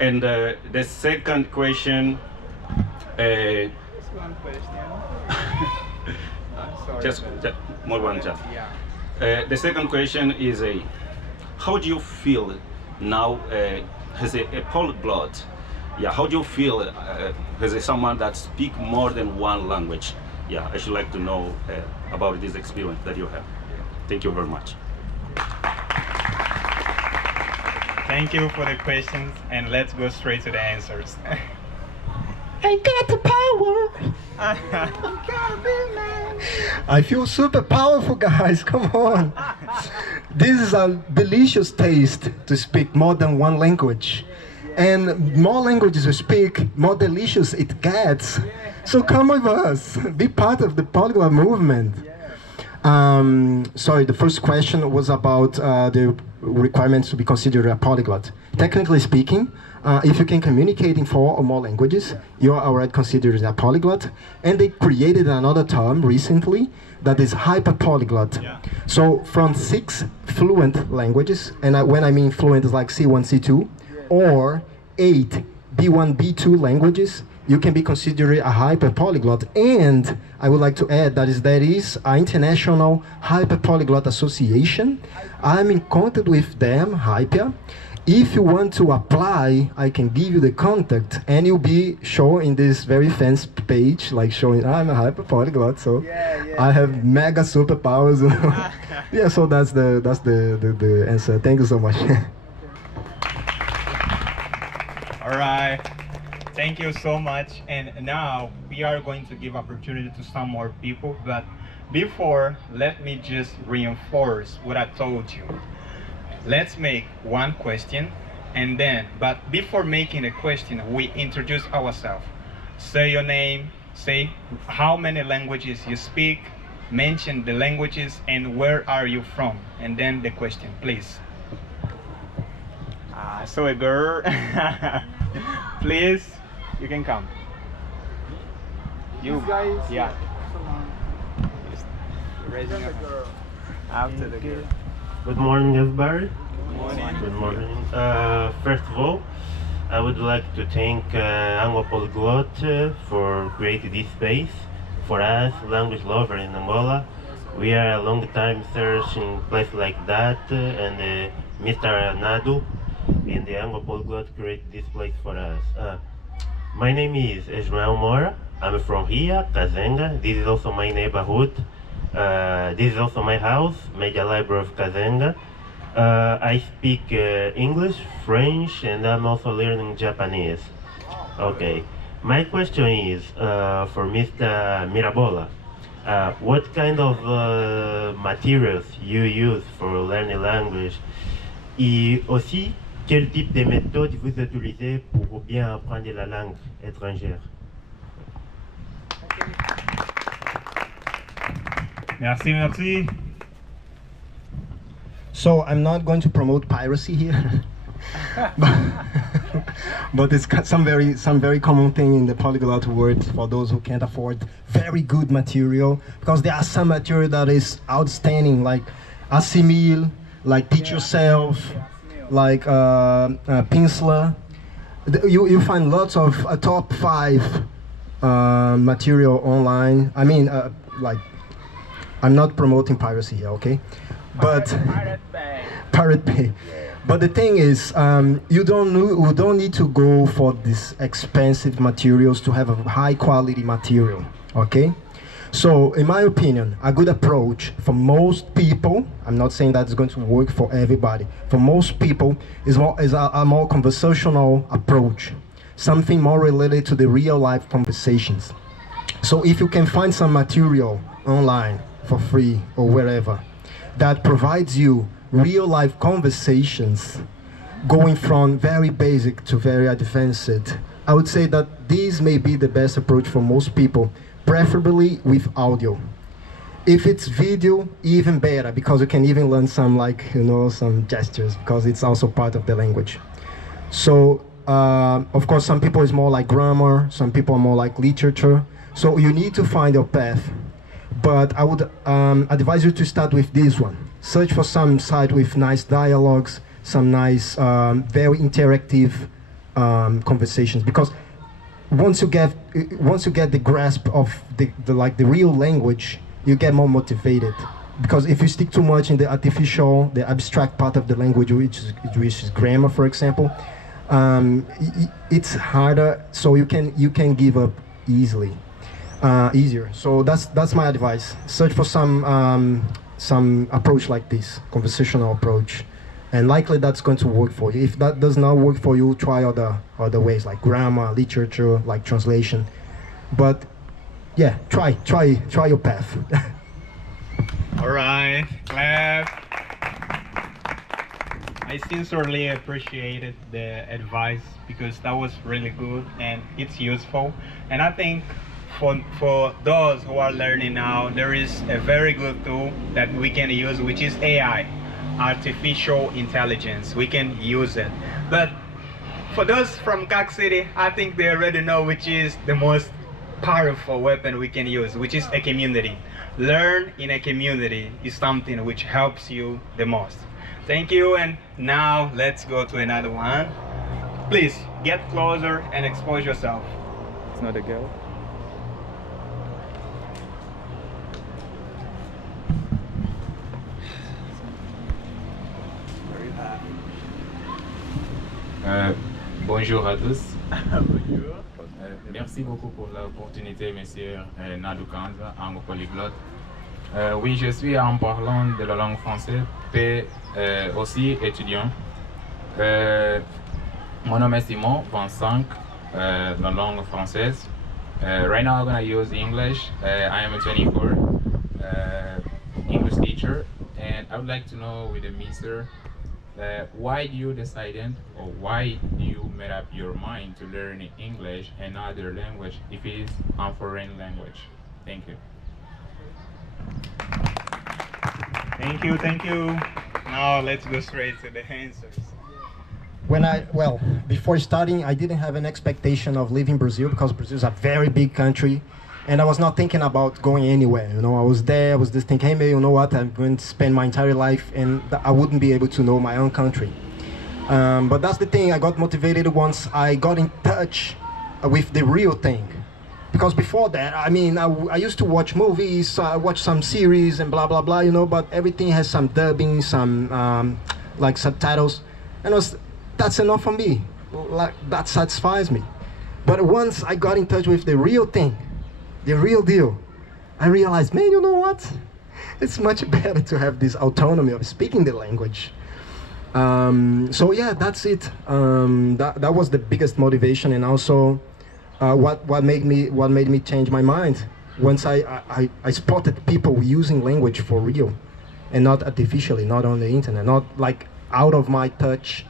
And the second question, One question. just more one just. The second question is how do you feel now as a polyglot? Yeah, how do you feel as someone that speak more than one language? Yeah, I should like to know about this experience that you have. Thank you very much. Thank you for the questions, and let's go straight to the answers. I got the power. I feel super powerful, guys. Come on. This is a delicious taste to speak more than one language. And more languages you speak, more delicious it gets. So come with us. Be part of the polyglot movement. Sorry, the first question was about the requirements to be considered a polyglot. Technically speaking, if you can communicate in 4 or more languages, you are already considered a polyglot. And they created another term recently that is hyperpolyglot. Yeah. So from 6 fluent languages, and when I mean fluent is like C1, C2, or 8 B1, B2 languages, you can be considered a hyperpolyglot. And I would like to add that there is an international hyperpolyglot association. I'm in contact with them, Hyper. If you want to apply, I can give you the contact, and you'll be shown in this very fancy page, like showing I'm a hyperpolyglot, so I have mega superpowers. Yeah, so that's the answer. Thank you so much. All right. Thank you so much. And now we are going to give opportunity to some more people. But before, let me just reinforce what I told you. Let's make one question, and then, but before making a question, we introduce ourselves. Say your name, say how many languages you speak, mention the languages, and where are you from, and then the question, please. So a girl, please, you can come. You, guys, yeah. Just raising your hand. After the girl. Good morning, everybody. Morning. Good morning. First of all, I would like to thank ANGOPOLYGLOT for creating this space for us, language lover in Angola. We are a long time searching place like that, and Mr. Nadu in the ANGOPOLYGLOT created this place for us. My name is João Moura. I'm from here, Kazenga. This is also my neighborhood. This is also my house, Media Library of Kazenga. I speak English, French, and I'm also learning Japanese. Okay. My question is for Mr. Mirabola. What kind of materials you use for learning language? Et aussi, quel type de méthode vous utilisez pour bien apprendre la langue étrangère? Merci, merci. So I'm not going to promote piracy here, but it's got some very common thing in the polyglot world for those who can't afford very good material, because there are some material that is outstanding, like assimil, like teach yourself, like Pinsler. You find lots of top 5 material online. I mean, like, I'm not promoting piracy here, okay? But Pirate Bay. But the thing is, you don't need to go for these expensive materials to have a high quality material, okay? So, in my opinion, a good approach for most people, I'm not saying that it's going to work for everybody, for most people is a more conversational approach, something more related to the real life conversations. So if you can find some material online for free or wherever that provides you real life conversations going from very basic to very advanced, I would say that this may be the best approach for most people, preferably with audio. If it's video, even better, because you can even learn some, like, some gestures, because it's also part of the language. So of course, some people is more like grammar, some people are more like literature, so you need to find your path. But I would advise you to start with this one. Search for some site with nice dialogues, some nice, very interactive conversations. Because once you get the grasp of the real language, you get more motivated. Because if you stick too much in the artificial, the abstract part of the language, which is grammar, for example, it's harder. So you can give up easily. Easier. So that's my advice. Search for some approach like this, conversational approach, and likely that's going to work for you. If that does not work for you, try other ways, like grammar, literature, like translation. But yeah, try your path. All right, clap. I sincerely appreciated the advice, because that was really good and it's useful. And I think for those who are learning now, there is a very good tool that we can use, which is AI, artificial intelligence. We can use it. But for those from CAC City, I think they already know which is the most powerful weapon we can use, which is a community. Learn in a community is something which helps you the most. Thank you, and now let's go to another one. Please get closer and expose yourself. It's not a girl. Bonjour à tous. Merci beaucoup pour l'opportunité, monsieur Nadukanza, ANGOPOLYGLOT. Oui, je suis en parlant de la langue française, mais aussi étudiant. Mon nom est Simon, 25, la langue française. Right now I'm going to use English. I am a 24 English teacher, and I would like to know with the mister, why do you decided, or why do you made up your mind to learn English and other language if it is a foreign language? Thank you. Thank you. Now let's go straight to the answers. Before starting, I didn't have an expectation of leaving Brazil, because Brazil is a very big country, and I was not thinking about going anywhere. I was there, I was just thinking, hey, man, you know what, I'm going to spend my entire life, and I wouldn't be able to know my own country. But that's the thing, I got motivated once I got in touch with the real thing. because before that, I mean, I used to watch movies, watch some series and blah blah blah, you know. But everything has some dubbing, some like subtitles, and that's enough for me. Like that satisfies me. But once I got in touch with the real thing, the real deal, I realized, man, you know what? It's much better to have this autonomy of speaking the language. So yeah, that's it. That was the biggest motivation, and also what made me change my mind once I spotted people using language for real, and not artificially, not on the internet, not like out of my touch.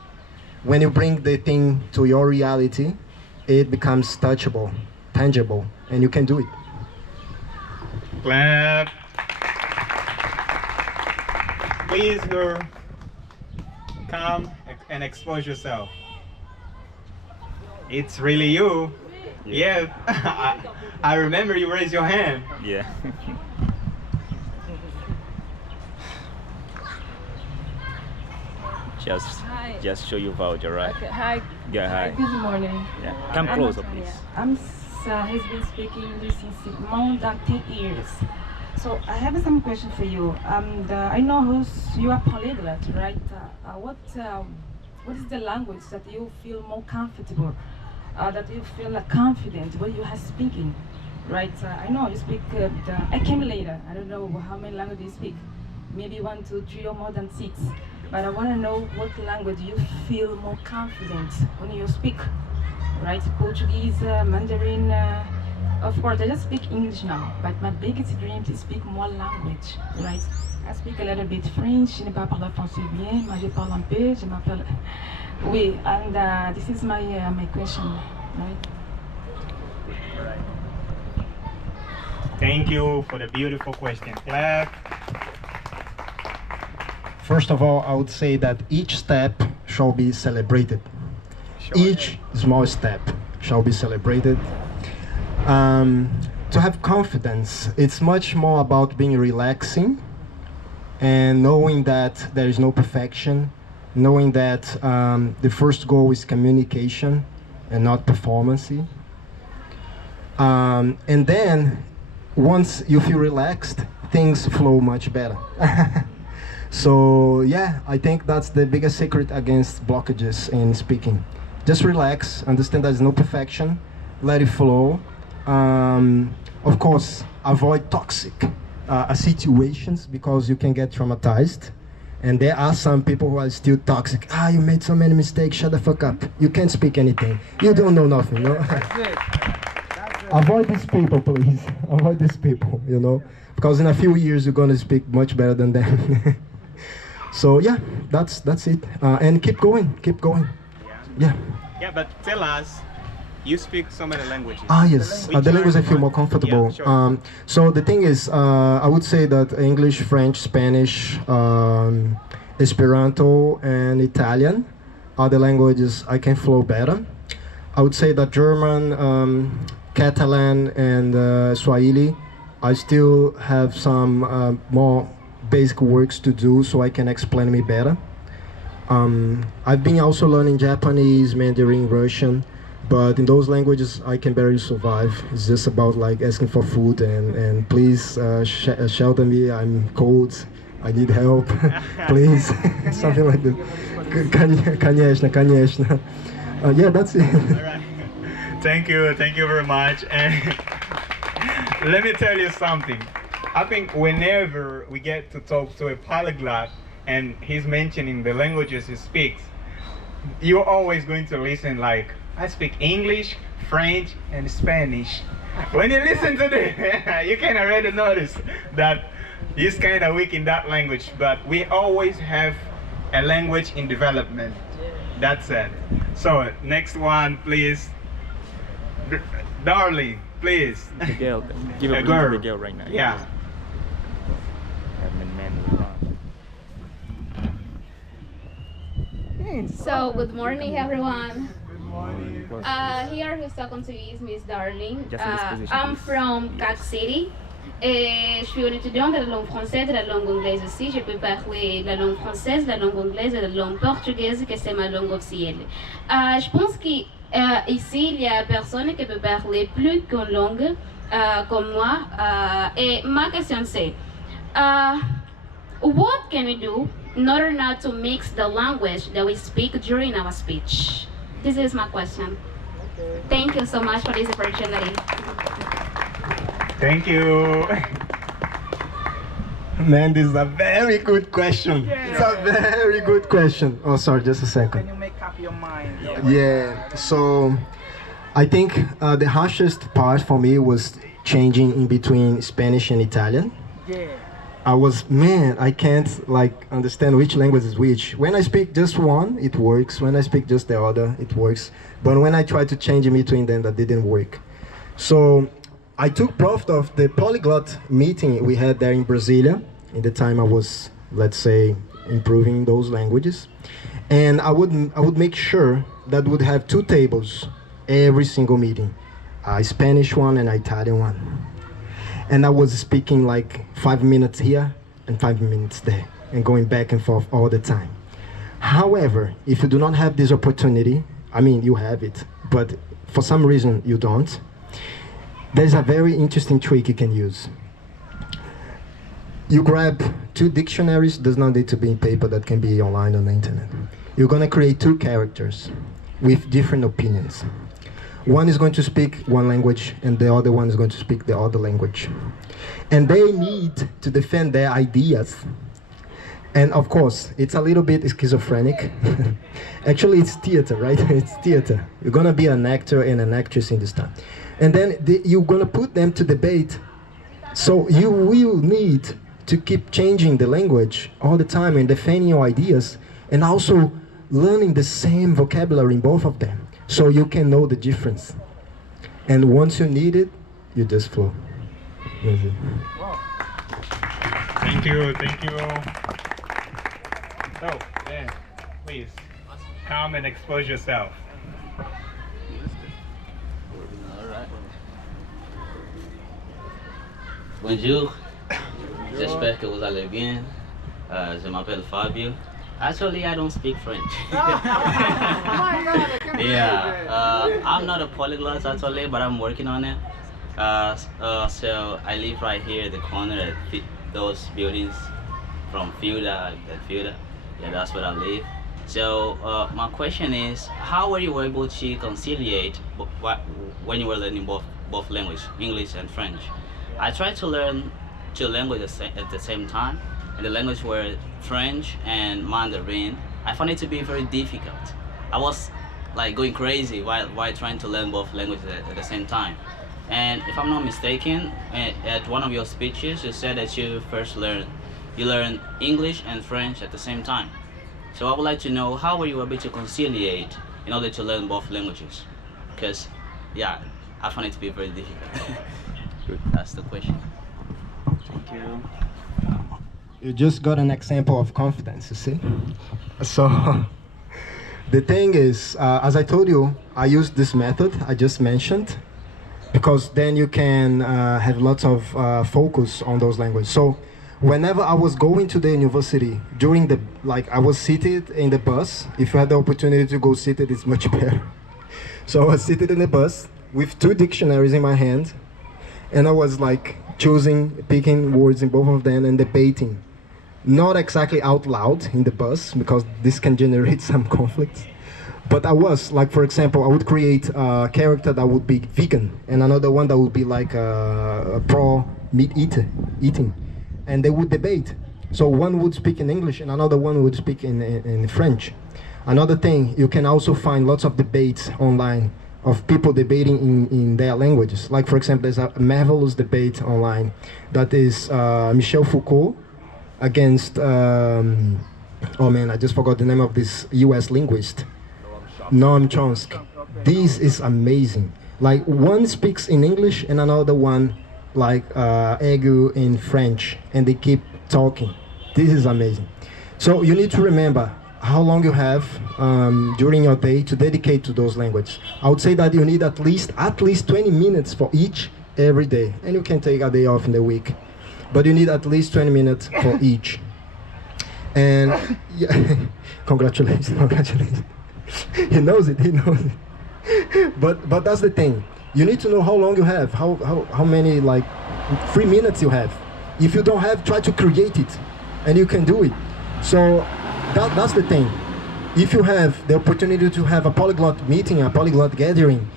When you bring the thing to your reality, it becomes touchable, tangible, and you can do it. Clap. Please, girl, come and expose yourself. It's really you. Yeah. I remember you raised your hand. Yeah. Just show your voucher, right? Okay, hi. Yeah, hi. Good morning. Yeah. Come closer, please. He's been speaking English since more than 10 years. So I have some question for you. I know you are polyglot, right? What is the language that you feel more comfortable, that you feel confident when you are speaking, right? I know you speak. I came later. I don't know how many languages you speak. Maybe 1, 2, 3, or more than 6. But I want to know what language you feel more confident when you speak, right? Portuguese, Mandarin. Of course, I just speak English now, but my biggest dream is to speak more language, right? I speak a little bit French, je ne parle pas français bien, mais je parle un peu, je m'appelle... Oui, and this is my question, right? Thank you for the beautiful question. Clap. First of all, I would say that each step shall be celebrated. Each small step shall be celebrated. To have confidence, it's much more about being relaxing and knowing that there is no perfection, knowing that the first goal is communication and not performance. And then, once you feel relaxed, things flow much better. So yeah, I think that's the biggest secret against blockages in speaking. Just relax, understand there's no perfection, let it flow. Of course, avoid toxic situations because you can get traumatized. And there are some people who are still toxic. You made so many mistakes, shut the fuck up. You can't speak anything. You don't know nothing, you know? That's it. Avoid these people, please. Avoid these people, you know? Because in a few years, you're going to speak much better than them. So yeah, that's it. And keep going. Yeah. Yeah, but tell us, you speak so many languages. Yes, the language I feel more comfortable. Yeah, sure. So the thing is, I would say that English, French, Spanish, Esperanto, and Italian are the languages I can flow better. I would say that German, Catalan, and Swahili, I still have some more basic works to do so I can explain me better. I've been also learning Japanese, Mandarin, Russian, but in those languages I can barely survive. It's just about like asking for food and please shelter me, I'm cold, I need help, please, something like that. Конечно. Yeah, that's it. All right. Thank you very much. And let me tell you something. I think whenever we get to talk to a polyglot and he's mentioning the languages he speaks, you're always going to listen like, I speak English, French, and Spanish. When you listen to this, you can already notice that he's kind of weak in that language, but we always have a language in development. That's it. So, next one, please. Darling, please. The girl, give a girl. To the girl right now. Yeah. So, good morning, everyone. Here who's talking to you is Miss Darling. I'm from Cac City. Et je suis une étudiante de la langue française, de la langue anglaise aussi. Je peux parler la langue française, la langue anglaise et la langue portugaise, que c'est ma langue officielle. Je pense qu'ici, il y a personne qui peut parler plus qu'une langue comme moi. Et ma question c'est, what can we do in order not to mix the language that we speak during our speech? This is my question. Thank you so much for this opportunity. Thank you. Man, this is a very good question. Yeah. It's a very good question. Oh, sorry, just a second. Can you make up your mind? Yeah, so I think the harshest part for me was changing in between Spanish and Italian. Yeah. I can't like understand which language is which. When I speak just one, it works. When I speak just the other, it works. But when I try to change in between them, that didn't work. So I took profit of the polyglot meeting we had there in Brasilia, in the time I was, let's say, improving those languages. And I would make sure that would have 2 tables every single meeting, a Spanish one and an Italian one. And I was speaking like 5 minutes here and 5 minutes there, and going back and forth all the time. However, if you do not have this opportunity, I mean, you have it, but for some reason you don't, there's a very interesting trick you can use. You grab 2 dictionaries, does not need to be in paper, that can be online on the internet. You're gonna create 2 characters with different opinions. One is going to speak one language and the other one is going to speak the other language. And they need to defend their ideas. And of course, it's a little bit schizophrenic. Actually, it's theater, right? It's theater. You're gonna be an actor and an actress in this time. And then you're gonna put them to debate. So you will need to keep changing the language all the time and defending your ideas, and also learning the same vocabulary in both of them, so you can know the difference. And once you need it, you just flow. That's it. Thank you, thank you. So, Dan, please, come and expose yourself. Bonjour, j'espère que vous allez bien. Je m'appelle Fabio. Actually, I don't speak French. I'm not a polyglot actually, but I'm working on it. So I live right here at the corner at those buildings from Vida. Yeah, that's where I live. So my question is, how were you able to conciliate when you were learning both languages, English and French? I tried to learn 2 languages at the same time, and the language were French and Mandarin. I found it to be very difficult. I was like going crazy while trying to learn both languages at the same time. And if I'm not mistaken, at one of your speeches, you said that you learn English and French at the same time. So I would like to know, how were you able to conciliate in order to learn both languages? Because, yeah, I found it to be very difficult. Good. That's the question. Thank you. You just got an example of confidence, you see? So, the thing is, as I told you, I used this method I just mentioned, because then you can have lots of focus on those languages. So, whenever I was going to the university, I was seated in the bus. If you had the opportunity to go seated, it's much better. So I was seated in the bus with 2 dictionaries in my hand, and I was like picking words in both of them and debating. Not exactly out loud in the bus, because this can generate some conflicts. But I was, like, for example, I would create a character that would be vegan, and another one that would be like a pro-meat eating. And they would debate. So one would speak in English and another one would speak in French. Another thing, you can also find lots of debates online of people debating in their languages. Like, for example, there's a marvelous debate online that is Michel Foucault against, oh man, I just forgot the name of this US linguist, Noam Chomsky. This is amazing. Like, one speaks in English and another one like aigu in French, and they keep talking. This is amazing. So you need to remember how long you have during your day to dedicate to those languages. I would say that you need at least 20 minutes for each, every day, and you can take a day off in the week, but you need at least 20 minutes for each. And yeah, congratulations. He knows it. But that's the thing. You need to know how long you have, how many like 3 minutes you have. If you don't have, try to create it, and you can do it. So that's the thing. If you have the opportunity to have a polyglot meeting, a polyglot gathering,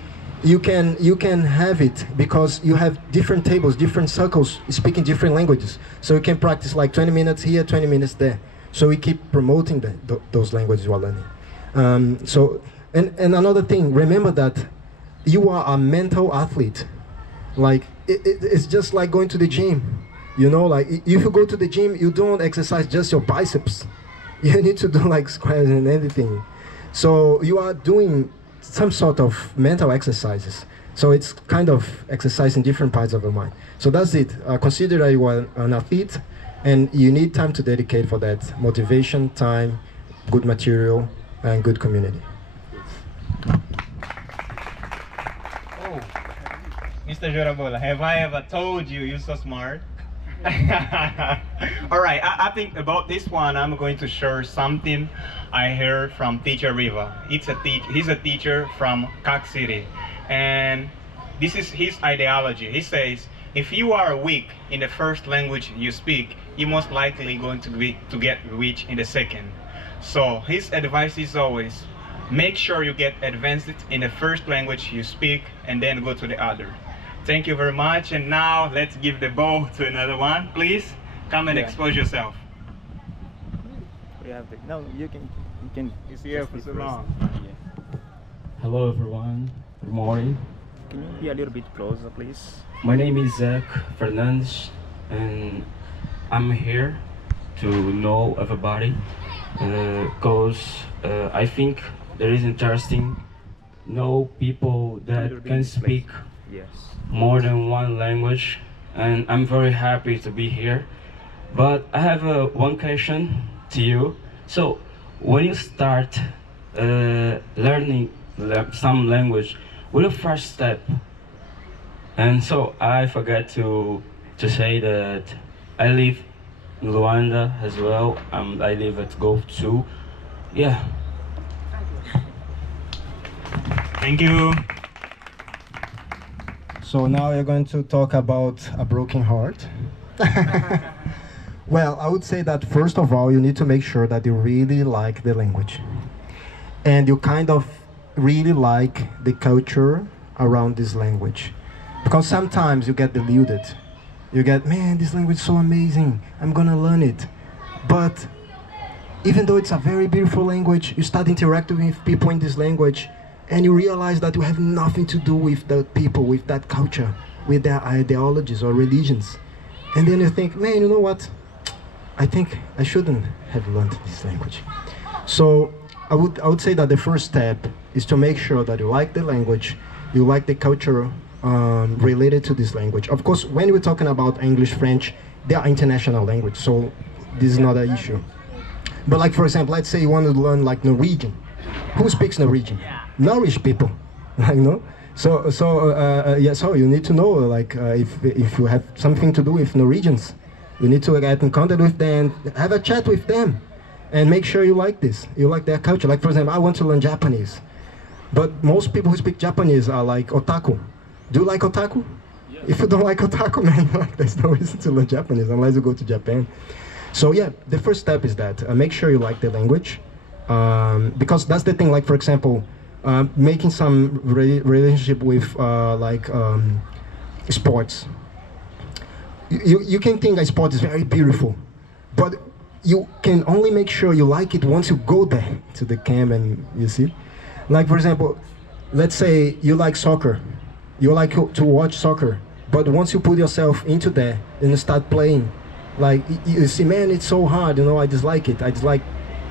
you can have it because you have different tables, different circles speaking different languages. So you can practice like 20 minutes here, 20 minutes there. So we keep promoting those languages you are learning. And another thing, remember that you are a mental athlete. Like it's just like going to the gym. You know, like if you go to the gym, you don't exercise just your biceps. You need to do like squats and everything. So you are doing some sort of mental exercises. So it's kind of exercising different parts of the mind. So that's it. Consider that you are an athlete, and you need time to dedicate for that. Motivation, time, good material, and good community. Oh, Mr. Jurobola, have I ever told you you're so smart? All right, I think about this one, I'm going to share something I heard from teacher Riva. He's a teacher from Cac City, and this is his ideology. He says, if you are weak in the first language you speak, you're most likely going to get weak in the second. So his advice is always, make sure you get advanced in the first language you speak, and then go to the other. Thank you very much, and now let's give the ball to another one. Please come and expose yourself. We have no, you can. It's here for so long. Yeah. Hello everyone. Good morning. Can you be a little bit closer, please? My name is Zach Fernandes, and I'm here to know everybody because I think there is interesting know people that can speak more than one language, and I'm very happy to be here. But I have one question to you. So when you start learning some language, what is the first step? And so I forgot to say that I live in Luanda as well. I live at Gulf too. Yeah. Thank you. So now we're going to talk about a broken heart. Well, I would say that first of all, you need to make sure that you really like the language. And you kind of really like the culture around this language. Because sometimes you get deluded. You get, man, this language is so amazing, I'm gonna learn it. But even though it's a very beautiful language, you start interacting with people in this language, and you realize that you have nothing to do with the people, with that culture, with their ideologies or religions. And then you think, man, you know what? I think I shouldn't have learned this language. So I would say that the first step is to make sure that you like the language, you like the culture related to this language. Of course, when we're talking about English, French, they are international language, so this is not an issue. But like, for example, let's say you want to learn like Norwegian. Who speaks Norwegian? Norwegian people, you know. So you need to know, like, if you have something to do with Norwegians, you need to get in contact with them, have a chat with them, and make sure you like this. You like their culture. Like, for example, I want to learn Japanese, but most people who speak Japanese are like otaku. Do you like otaku? Yeah. If you don't like otaku, man, there's no reason to learn Japanese unless you go to Japan. So yeah, the first step is that make sure you like the language, because that's the thing. Like, for example, making some relationship with sports. You can think a sport is very beautiful, but you can only make sure you like it once you go there to the camp and you see. Like, for example, let's say you like soccer, you like to watch soccer, but once you put yourself into there and start playing, like you see, man, it's so hard, you know, I dislike it, I dislike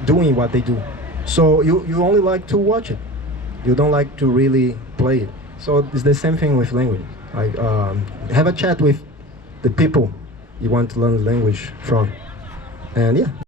doing what they do. So you only like to watch it, you don't like to really play it. So it's the same thing with language. Like, have a chat with the people you want to learn the language from, and yeah.